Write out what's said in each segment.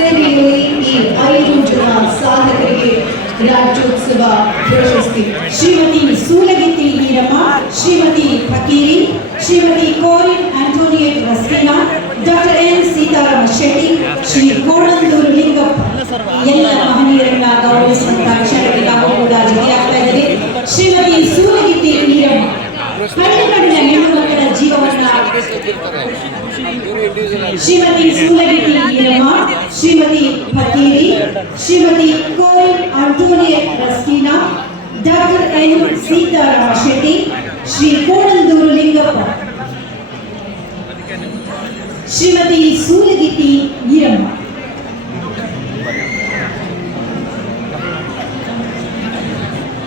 ಸೇವೆಯಲ್ಲಿ ಈ ಐದು ಜನ ಸಾಧಕರಿಗೆ ರಾಜ್ಯೋತ್ಸವ ಪ್ರಶಸ್ತಿ. Shrimati Sulagitti Iramma, Shrimati Fakiri, Shrimati Corinne Antoinette Rasquinha doctor N Seetharama Shetty, Shri Konandur Lingappa. ಎಲ್ಲ ಮಹನೀಯರನ್ನ ಗೌರವಿಸುವಂತಹ ಕ್ಷಣಕ್ಕೆ ನಾವು ಕೂಡ ಜೊತೆಯಾಗ್ತಾ ಇದ್ದೇವೆ. ಶ್ರೀಮತಿ ಸೂಲಗಿತ್ತಿ ಈರಮ್ಮ. ಹಳ್ಳಿಗಾಡಿನ ಹೆಣ್ಣು जीवन Shrimati Sundari Shrimati Fakiri, Shrimati Corinne Antoinette Rasquinha, doctor N Seetharam Shetty, Shri Konandur Lingappa Shrimati Sulagitti Iramma.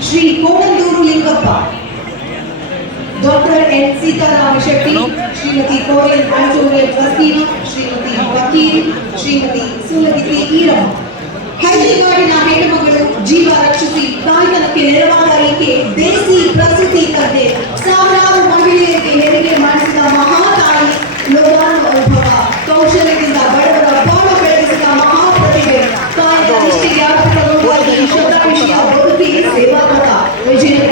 Shri Konandur Lingappa Konandur Lingappa doctor N Seetharama Shetty Shrimati Corinne Antoinette ವಸೀನಾ Shrimati ವಕೀಲ್ ಶ್ರೀಮತಿ ಸೂಲಗಿತ್ತಿ ಈರಮ್ಮ ಹಳ್ಳಿಗಾಡಿನ ಹೆಣ್ಣುಮಗಳು ಜೀವ ರಕ್ಷಿಸಿ ತಾಯ್ತನಕ್ಕೆ ನೆರವಾದ ಈಕೆ ದೇಸಿ ಪ್ರಸಿದ್ಧಿ ತಂದೆ ಸಾವಿರಾರು ಮಹಿಳೆಯರಿಗೆ ಹೆರಿಗೆ ಮಾಡಿಸಿದ ಮಹಾತಾಯಿ ಲೋಕಾನು ಅನುಭವ ಕೌಶಲ್ಯದಿಂದ ಬಡವರ ಬಾಳ ಬೆಳಗಿಸಿದ ಮಹಾಪ್ರತಿಭೆ ತಾಯಿಯ ನಿಷ್ಠೆಗೆ ಅರ್ಪಣವಾಗಿ ಶತಾಯುಷಿಯ ಬದುಕಿ ಸೇವಾಪಥ ವಿಜಯನಗರ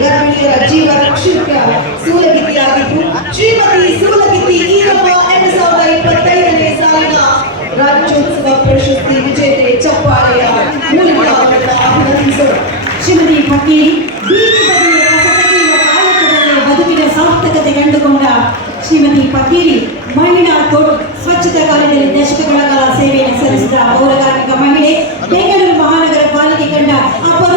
ಗರ್ಭಿಣಿಯರ ಜೀವ ಶ್ರೀಮತಿ ಪ್ರಶಸ್ತಿ ವಿಜೇತೆ ಬದುಕಿನ ಸಾರ್ಥಕತೆ ಕಂಡುಕೊಂಡ ಶ್ರೀಮತಿ ಪಕೀರಿ ಮಹಿಳಾ ಕೋಡ್ ಸ್ವಚ್ಛತಾ ಕಾರ್ಯದಲ್ಲಿ ದಶಕಗಳ ಕಾಲ ಸೇವೆಯನ್ನು ಸಲ್ಲಿಸಿದ ಪೌರಕಾರ್ಮಿಕ ಮಹಿಳೆ, ಬೆಂಗಳೂರು കണ്ട അപ്പൊ